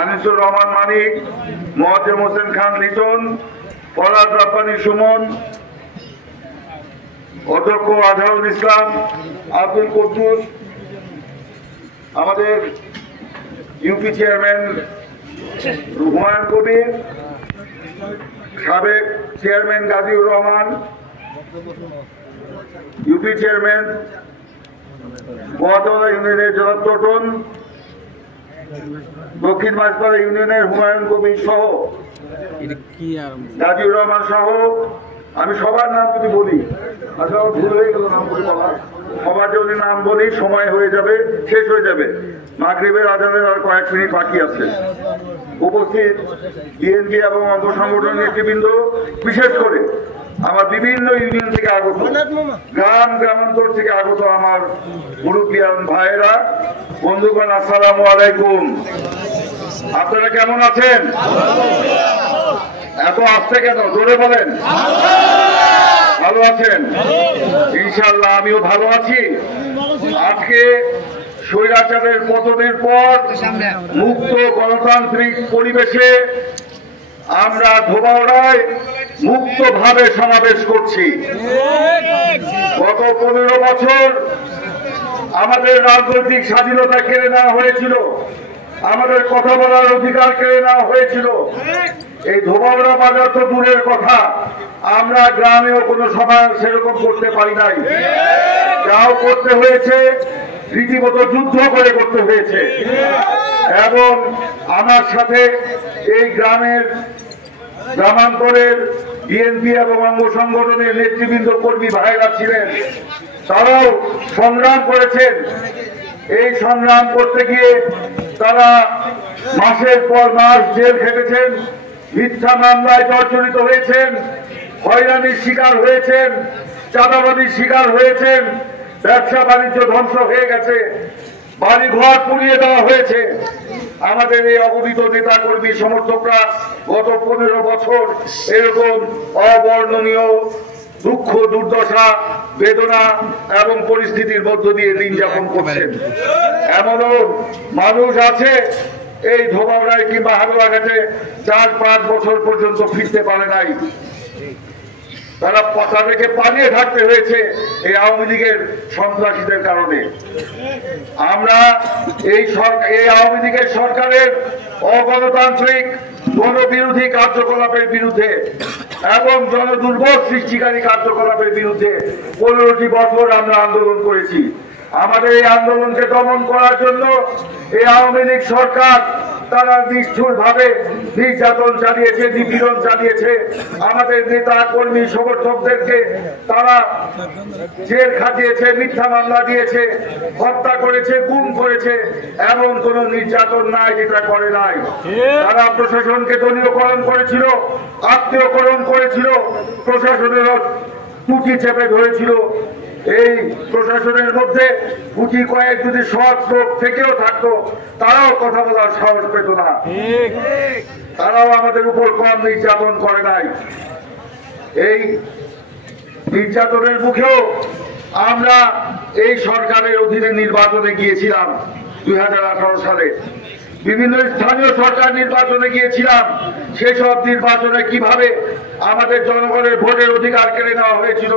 আনিসুর রহমান মানিক, মোয়াজ্জেম হোসেন খান লিটন, ফরহাদ রাব্বানী সুমন, অধ্যক্ষ আজহারুল ইসলাম, আব্দুল কুদ্দুস, আমাদের UP chairman Humayun Kabir, সাবেক chairman Gaziur Rahman, UP chairman Mahatala ইউনিয়নের জনাব টোটন, দক্ষিণ মাঝপাড়া ইউনিয়নের হুমায়ুন কবির সহ গাজীউর রহমান সহ আমি সবার নাম যদি বলি আসলে ভুল হয়ে গেল নামগুলি বলা, সবার যদি নাম বলি সময় হয়ে যাবে, শেষ হয়ে যাবে। মাগরিবের আজানের আর কয়েক মিনিট বাকি আছে। উপস্থিত বিএনপি এবং অঙ্গ সংগঠন নেতৃবৃন্দ, বিশেষ করে আমার বিভিন্ন ইউনিয়ন থেকে আগত, গ্রাম গ্রামান্তর থেকে আগত আমার মুরব্বিয়ান ভাইয়েরা, বন্ধুগণ, আসসালামু আলাইকুম। আপনারা কেমন আছেন? এত আসতে কেন? জোরে বলেন। ভালো আছেন? ইনশাআল্লাহ আমিও ভালো আছি। আজকে স্বৈরাচারের পতনের পর মুক্ত গণতান্ত্রিক পরিবেশে আমরা ধোবাউড়ায় মুক্তভাবে সমাবেশ করছি। গত 15 বছর আমাদের রাজনৈতিক স্বাধীনতা কেড়ে নেওয়া হয়েছিল, আমাদের কথা বলার অধিকার কেড়ে নেওয়া হয়েছিল। এই ধোবাউড়া বাজার তো দূরের কথা, আমরা গ্রামেও কোনো সভা সেরকম করতে পারি নাই। যাও করতে হয়েছে রীতিমতো যুদ্ধ করে করতে হয়েছে। এবং আমার সাথে এই গ্রামান্তরের বিএনপি এবং অঙ্গ সংগঠনের নেতৃবৃন্দ কর্মী ভাইরা ছিলেন, তারাও সংগ্রাম করেছেন। এই সংগ্রাম করতে গিয়ে তারা মাসের পর মাস জেল খেটেছেন, মিথ্যা মামলায় জর্জরিত হয়েছেন, হয়রানির শিকার হয়েছেন, চাঁদাবাজির শিকার হয়েছেন, ব্যবসা বাণিজ্য ধ্বংস হয়ে গেছে, বাড়িঘর পুড়িয়ে দেওয়া হয়েছে। আমাদের এই অবহিত নেতা কর্মী সমর্থকরা গত 15 বছর এরকম অবর্ণনীয় দুঃখ, দুর্দশা, বেদনা এবং পরিস্থিতির মধ্য দিয়ে দিন যাপন করছেন। এমনও মানুষ আছে এই ধোবাউড়ায় কিংবা হালুয়াঘাটে 4-5 বছর পর্যন্ত ফিরতে পারে নাই। তাদেরকে পালিয়ে থাকতে হয়েছে এই আওয়ামী লীগের সন্ত্রাসীদের কারণে। আমরা এই আওয়ামী লীগের সরকারের অগণতান্ত্রিক গণবিরোধী কার্যকলাপের বিরুদ্ধে এবং জনদুর্ভোগ সৃষ্টিকারী কার্যকলাপের বিরুদ্ধে 15টি বছর আমরা আন্দোলন করেছি। আমাদের এই আন্দোলনকে দমন করার জন্য এই আওয়ামী লীগ সরকার তারা নিষ্ঠুর ভাবে নির্যাতন চালিয়েছে, নিপীড়ন চালিয়েছে। আমাদের নেতা কর্মী সমর্থকদেরকে তারা জেল খাটিয়েছে, মিথ্যা মামলা দিয়েছে, হত্যা করেছে, গুম করেছে। এমন কোন নির্যাতন নাই যেটা করে নাই। তারা প্রশাসনকে দলীয়করণ করেছিল, আত্মীয়করণ করেছিল, প্রশাসনের টুটি চেপে ধরেছিল। এই প্রশাসনের মধ্যে গুটি কয়েক যদি সৎ লোক থেকেও থাকতো, তারাও কথা বলার সাহস পেত না। তারাও আমাদের উপর কম নির্যাতন করে নাই। এই নির্যাতনের মুখেও আমরা এই সরকারের অধীনে নির্বাচনে গিয়েছিলাম 2018 সালে। বিভিন্ন স্থানীয় সরকার নির্বাচনে গিয়েছিলাম। সেসব নির্বাচনে কিভাবে আমাদের জনগণের ভোটের অধিকার কেড়ে নেওয়া হয়েছিল,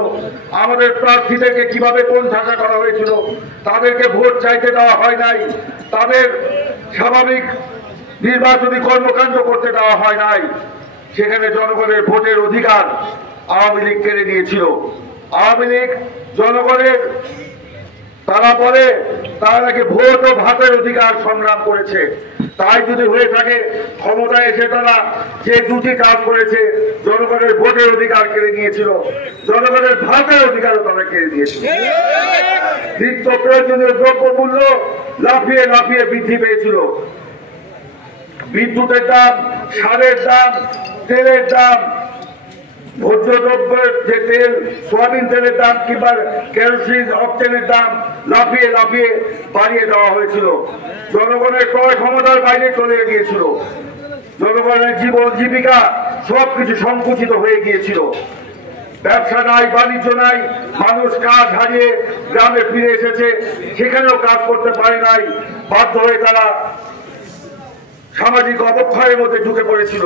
আমাদের প্রার্থীদেরকে কিভাবে কোণঠাসা করা হয়েছিল, তাদেরকে ভোট চাইতে দেওয়া হয় নাই, তাদের স্বাভাবিক নির্বাচনী কর্মকাণ্ড করতে দেওয়া হয় নাই। সেখানে জনগণের ভোটের অধিকার আওয়ামী লীগ কেড়ে নিয়েছিল। আওয়ামী লীগ জনগণের, তারা বলে তারা নাকি ভোট ও ভাতের অধিকার সংগ্রাম করেছে। তাই যদি হয়ে থাকে, ক্ষমতায় এসে তারা যে দুটি কাজ করেছে, জনগণের ভোটের অধিকার কেড়ে নিয়েছিল, জনগণের ভাতের অধিকারও তারা কেড়ে নিয়েছিল। নিত্য প্রয়োজনীয় দ্রব্যমূল্য লাফিয়ে লাফিয়ে বৃদ্ধি পেয়েছিল। বিদ্যুতের দাম, সারের দাম, তেলের দাম, ভোজ্য দ্রব্যের যে তেল, সোয়াবিন তেলের দাম কিংবা কেরোসিন, অকটেনের দাম লাফিয়ে লাফিয়ে বাড়িয়ে দেওয়া হয়েছিল। জনগণের ক্রয় ক্ষমতার বাইরে চলে গিয়েছিল। জনগণের জীবন জীবিকা সবকিছু সংকুচিত হয়ে গিয়েছিল। ব্যবসা নাই, বাণিজ্য নাই, মানুষ কাজ হারিয়ে গ্রামে ফিরে এসেছে, সেখানেও কাজ করতে পারে নাই, বাধ্য হয়ে তারা সামাজিক অবক্ষয়ের মধ্যে ঢুকে পড়েছিল।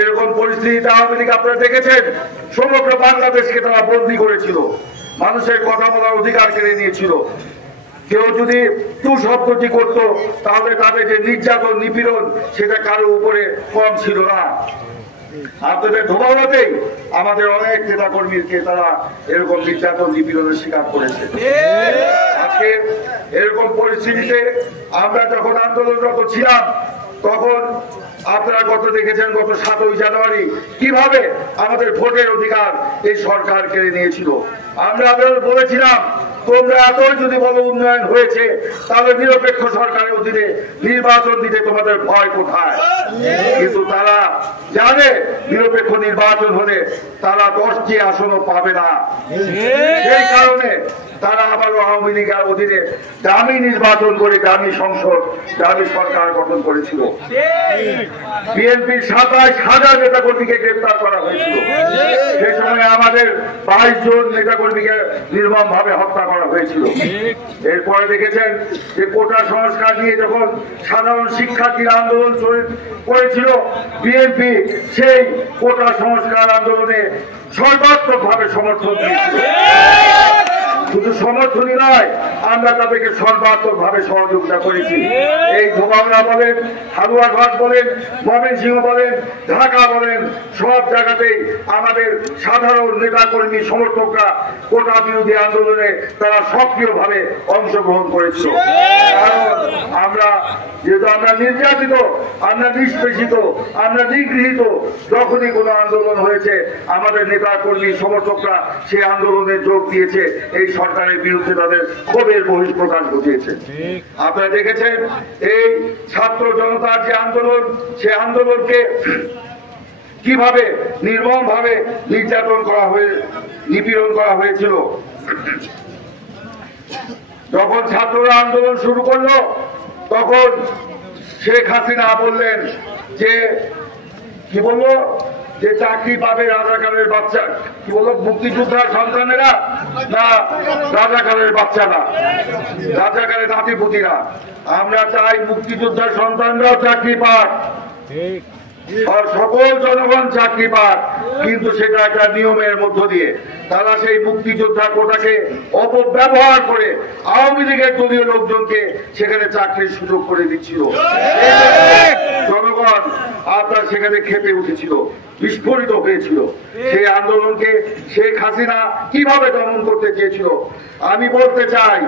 এরকম পরিস্থিতিতে আওয়ামী লীগ আপনারা দেখেছেন সমগ্র বাংলাদেশকে তারা বন্দী করেছিল, মানুষের কথা বলার অধিকার কেড়ে নিয়েছিল। কেউ যদি তু শব্দটি করতো তাহলে তাদের যে নির্যাতন নিপীড়ন সেটা কারো উপরে কম ছিল না। আপনাদের ধোবাউড়াতেই আমাদের অনেক নেতা কর্মীকে তারা এরকম নির্যাতন নিপীড়নের শিকার করেছে। আজকে এরকম পরিস্থিতিতে আমরা যখন আন্দোলনরত ছিলাম তখন আপনারা দেখেছেন গত 7ই জানুয়ারি কিভাবে আমাদের ভোটের অধিকার এই সরকার কেড়ে নিয়েছিল। আমরা আপনাদের বলেছিলাম তোমরা এতই যদি বলো উন্নয়ন হয়েছে তাহলে নিরপেক্ষ সরকারের অধীনে নির্বাচন দিতে তোমাদের ভয় কোথায়? কিন্তু তারা জানে নিরপেক্ষ নির্বাচন হলে তারা 10টি আসনও পাবে না। সেই কারণে তারা আবারও আওয়ামী লীগের অধীনে দামি নির্বাচন করে দামি সংসদ, দামি সরকার গঠন করেছিল। বিএনপির 27,000 নেতাকর্মীকে গ্রেপ্তার করা হয়েছিল। সেই সময় আমাদের 22 জন নেতাকর্মীকে নির্মম ভাবে হত্যা করা হয়েছিল। এরপরে দেখেছেন যে কোটা সংস্কার নিয়ে যখন সাধারণ শিক্ষার্থীরা আন্দোলন করেছিল, বিএনপি সেই কোটা সংস্কার আন্দোলনে সর্বাত্মক ভাবে সমর্থন দিয়েছিল। শুধু সমর্থনই নয়, আমরা তাদেরকে সর্বাত্মক ভাবে সহযোগিতা করেছি। এই ধোবাউড়া বলেন, হালুয়াঘাট বলেন, ময়মনসিংহ বলেন, ঢাকা বলেন, সব জায়গাতেই আমাদের সাধারণ নেতাকর্মী সমর্থকরা কোটা বিরোধী আন্দোলনে তারা সক্রিয়ভাবে অংশগ্রহণ করেছিল। কারণ আমরা যেহেতু আমরা নির্যাতিত, আমরা নিষ্পেষিত, আমরা নিগৃহীত, যখনই কোনো আন্দোলন হয়েছে আমাদের নেতাকর্মী সমর্থকরা সেই আন্দোলনে যোগ দিয়েছে, এই সরকারের বিরুদ্ধে তাদের ক্ষোভের বহিঃপ্রকাশ ঘটিয়েছে। আপনারা দেখেছেন এই ছাত্র জনতার যে আন্দোলন, সে আন্দোলনকে কিভাবে নির্মম ভাবে নির্যাতন করা নিপীড়ন করা হয়েছিল। যখন ছাত্ররা আন্দোলন শুরু করলো তখন শেখ হাসিনা বললেন যে কি বললো যে চাকরি পাবে রাজাকারের বাচ্চা, কি বললো মুক্তিযোদ্ধার সন্তানেরা না রাজাকারের বাচ্চারা, রাজাকারের নাতিপুতিরা। আমরা চাই মুক্তিযোদ্ধার সন্তানরাও চাকরি পাক, সকল জনগণ চাকরি পাক, কিন্তু সেটা একটা নিয়মের মধ্য দিয়ে। তারা সেই মুক্তিযোদ্ধা কোটাকে অপব্যবহার করে আওয়ামী লীগের দলীয় লোকজনকে সেখানে চাকরির সুযোগ করে দিচ্ছিল। জনগণ আপনার সেখানে ক্ষেপে উঠেছিল, বিস্ফোরিত হয়েছিল। সেই আন্দোলনকে শেখ হাসিনা কিভাবে দমন করতে চেয়েছিল। আমি বলতে চাই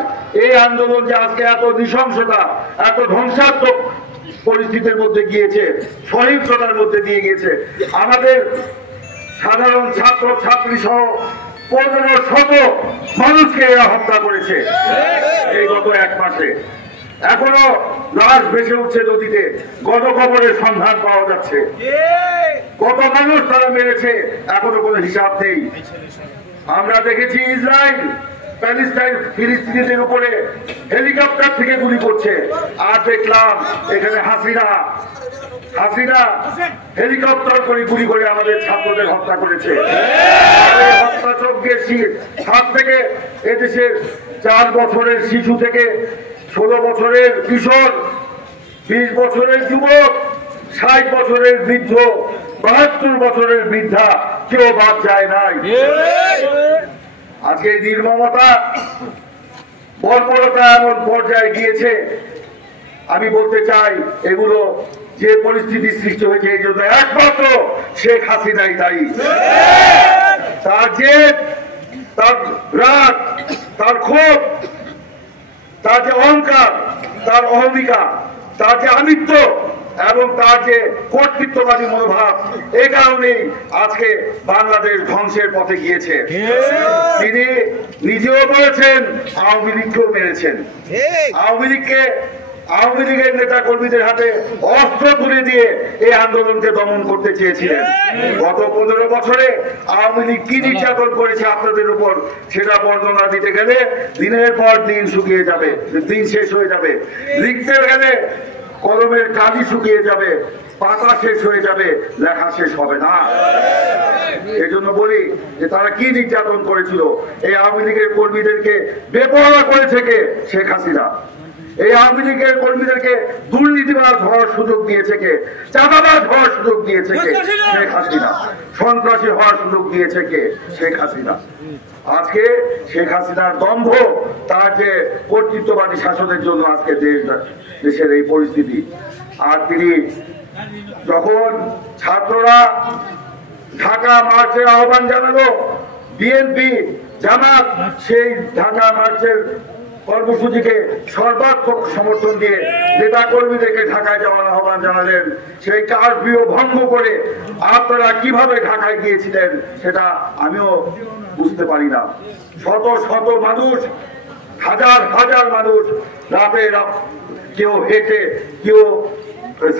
এই আন্দোলন যে আজকে এত নৃশংসতা, এত ধ্বংসাত্মক পরিস্থিতির মধ্যে গিয়েছে, সহিংসতার মধ্যে দিয়ে গিয়েছে, আমাদের সাধারণ ছাত্র ছাত্রী সহ 1500 মানুষকে এরা হত্যা করেছে এই গত 1 মাসে। এখনো লাশ ভেসে উঠছে নদীতে, গণকবরের সন্ধান পাওয়া যাচ্ছে। কত মানুষ তারা মেরেছে এখনো কোনো হিসাব নেই। আমরা দেখেছি ইসরায়েল প্যালেস্টাইন ফিলিস্তিনিদের উপরে হেলিকপ্টার থেকে গুলি করছে, আর দেখলাম এখানে হাসিনা হেলিকপ্টার করে গুলি করে আমাদের ছাত্রদের হত্যা করেছে। হত্যাযজ্ঞের হাত থেকে এদেশের 4 বছরের শিশু থেকে 16 বছরের কিশোর, 20 বছরের যুবক, 60 বছরের বৃদ্ধ, 72 বছরের বৃদ্ধা কেউ বাদ যায় নাই। আজকে এই নির্মমতা বর্বরতা এমন পর্যায়ে গিয়েছে, আমি বলতে চাই এগুলো যে পরিস্থিতি সৃষ্টি হয়েছে এই জন্য একমাত্র শেখ হাসিনাই দায়ী। তার জেদ, তার রাগ, তার ক্ষোভ, তার যে অহংকার, তার অহমিকা, তার যে আমিত্ব এবং তার যে কর্তৃত্ববাদী মনোভাব, এই কারণেই আজকে বাংলাদেশ ধ্বংসের পথে গিয়েছে। তিনি নিজেও বলেছেন আওয়ামী লীগকেও মেরেছেন। আওয়ামী লীগের নেতা কর্মীদের হাতে অস্ত্র তুলে দিয়ে এই আন্দোলনকে দমন করতে চেয়েছিলেন। গত 15 বছরে আওয়ামী লীগ কি নির্যাতন করেছে আপনাদের উপর সেটা বর্ণনা দিতে গেলে দিনের পর দিন শুকিয়ে যাবে, দিন শেষ হয়ে যাবে। লিখতে গেলে কলমের কালি শুকিয়ে যাবে। পাতা শেষ হয়ে যাবে, লেখা শেষ হবে না। এই জন্য বলি যে তারা কি নির্যাতন করেছিল। এই আওয়ামী লীগের কর্মীদেরকে বেপরোয়া করেছে কে? শেখ হাসিনা। এই আওয়ামী লীগের কর্মীদেরকে দুর্নীতিবাজ হওয়ার সুযোগ দিয়েছে কে? চাঁদাবাজ হওয়ার সুযোগ দিয়েছে কে? শেখ হাসিনা। সন্ত্রাসী হওয়ার সুযোগ দিয়েছে কে? শেখ হাসিনা। আজকে শেখ হাসিনার দম্ভ, তার যে কর্তৃত্ববাদী শাসনের জন্য আজকে দেশের এই পরিস্থিতি। আর তিনি যখন ছাত্ররা ঢাকা মার্চের আহ্বান জানালো, বিএনপি জামাত সেই ঢাকা মার্চের কর্মসূচিকে সর্বাত্মক সমর্থন দিয়ে নেতা কর্মীদেরকে ঢাকায় যাওয়ার আহ্বান জানালেন। সেই কারফিউ ভঙ্গ করে আপনারা কিভাবে ঢাকায় গিয়েছিলেন সেটা আমিও বুঝতে পারি না। শত শত মানুষ, হাজার হাজার মানুষ রাতে, কেউ হেঁটে, কেউ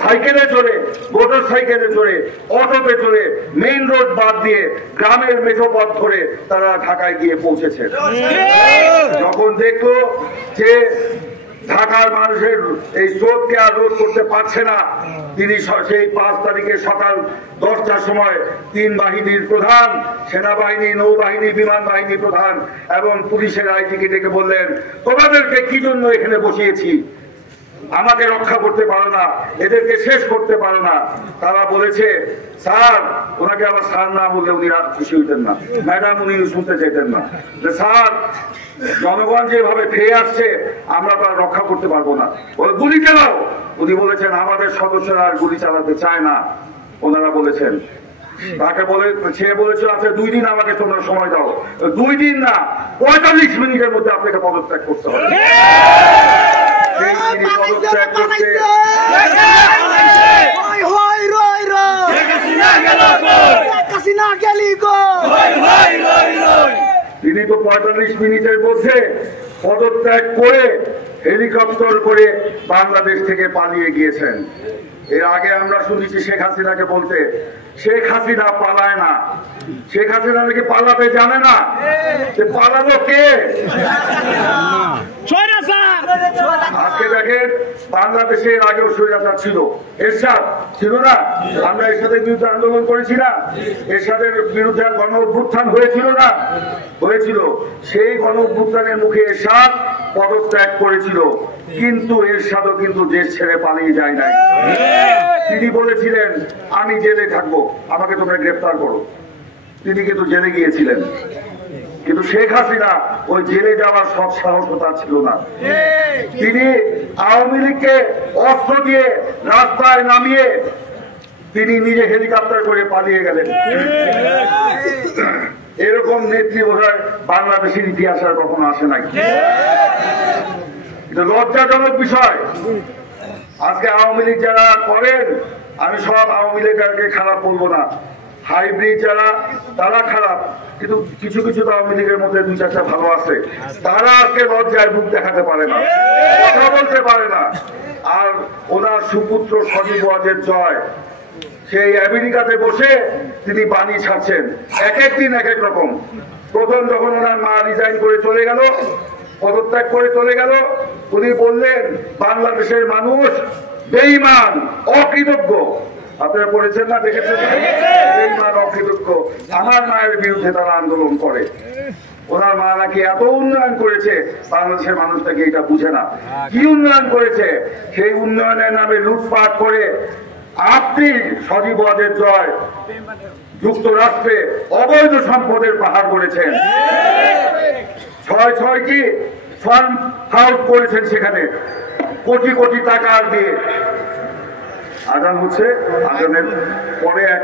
সাইকেলে চড়ে, মোটর সাইকেলে চড়ে, অটোতে চড়ে, মেইন রোড বাদ দিয়ে গ্রামের মেঠো পথ ধরে তারা ঢাকায় গিয়ে পৌঁছেছে। যখন দেখলো যে ঢাকার মানুষের এই স্রোতকে আর রোধ করতে পারছে না, তিনি সেই 5 তারিখে সকাল 10টার সময় 3 বাহিনীর প্রধান, সেনাবাহিনী, নৌবাহিনী, বিমান বাহিনী প্রধান এবং পুলিশের আইজিকে ডেকে বললেন, তোমাদেরকে কি জন্য এখানে বসিয়েছি? আমাকে রক্ষা করতে পারো না, এদেরকে শেষ করতে পারো না। তারা বলেছে, স্যার, ওনাকে আবার স্যার না বললে উনি আর খুশি হইতেন না, ম্যাডাম উনি শুনতে চাইতেন না, যে স্যার জনগণ যেভাবে খেয়ে আসছে আমরা তো আর রক্ষা করতে পারবো না, ওই গুলি চালাও। উনি বলেছেন আমাদের সদস্যরা আর গুলি চালাতে চায় না। ওনারা বলেছেন, তাকে বলে, সে বলেছিল আচ্ছা 2 দিন আমাকে তোমরা সময় দাও। 2 দিন না, 45 মিনিটের মধ্যে আপনাকে পদত্যাগ করতে হবে। তিনি তো 45 মিনিটের মধ্যে পদত্যাগ করে হেলিকপ্টার করে বাংলাদেশ থেকে পালিয়ে গিয়েছেন। এর আগে আমরা শুনেছি শেখ হাসিনাকে বলতে, শেখ হাসিনা পালায় না। শেখ হাসিনা নাকি পালাতে জানে না। পালালো কে? আজকে দেখেন, বাংলাদেশের আগেও স্বৈরাচার ছিল, এরশাদ ছিল না? আমরা এরশাদের বিরুদ্ধে আন্দোলন করেছি না? এরশাদের বিরুদ্ধে গণ অভ্যুত্থান হয়েছিল না? হয়েছিল। সেই গণ অভ্যুত্থানের মুখে এরশাদ পদত্যাগ করেছিল, কিন্তু এরশাদও কিন্তু দেশ ছেড়ে পালিয়ে যায় নাই। তিনি বলেছিলেন আমি জেলে থাকবো, আমাকে তোমরা গ্রেফতার করো। তিনি কিন্তু জেলে গিয়েছিলেন, কিন্তু শেখ হাসিনা ওই জেলে যাওয়ার সব সাহসতা ছিল না। তিনি আওয়ামী লীগকে অস্ত্র দিয়ে রাস্তায় নামিয়ে তিনি নিজে হেলিকপ্টার করে পালিয়ে গেলেন। এরকম নেত্রী বোধহয় বাংলাদেশের ইতিহাসে আর কখনো আসে নাই। এটা লজ্জাজনক বিষয়। আজকে আওয়ামী লীগ যারা করেন, আমি সব আওয়ামী লীগকে খারাপ বলবো না, হাইব্রিড যারা তারা খারাপ, কিন্তু কিছু কিছু আওয়ামী লীগের মধ্যে 2-4টা ভালো আছে। তারা আজকে লজ্জায় মুখ দেখাতে পারে না, কথা বলতে পারে না। আর ওনার সুপুত্র সজীব ওয়াজেদ জয় সেই আমেরিকাতে বসে তিনি বাণী ছাড়ছেন, এক এক দিন এক এক রকম। প্রথম যখন ওনার মা রিজাইন করে চলে গেল, পদত্যাগ করে চলে গেল, উনি বললেন বাংলাদেশের মানুষ বেঈমান, অকৃতজ্ঞ। আপনারা পড়েছেন না, দেখেছেন? বেঈমান, অকৃতজ্ঞ। আমার মায়ের বিরুদ্ধে তারা আন্দোলন করে। ওনার মা নাকি এত উন্নয়ন করেছে, বাংলাদেশের মানুষ নাকি এটা বুঝে না। কি উন্নয়ন করেছে? সেই উন্নয়নের নামে লুটপাট করে আপনি সজীব ওয়াজেদ জয় যুক্তরাষ্ট্রে অবৈধ সম্পদের পাহাড় করেছেন। 6টি ফার্ম হাউস করেছেন, সেখানে কোটি কোটি টাকা দিয়ে। আজান হচ্ছে, আজানের পরে 1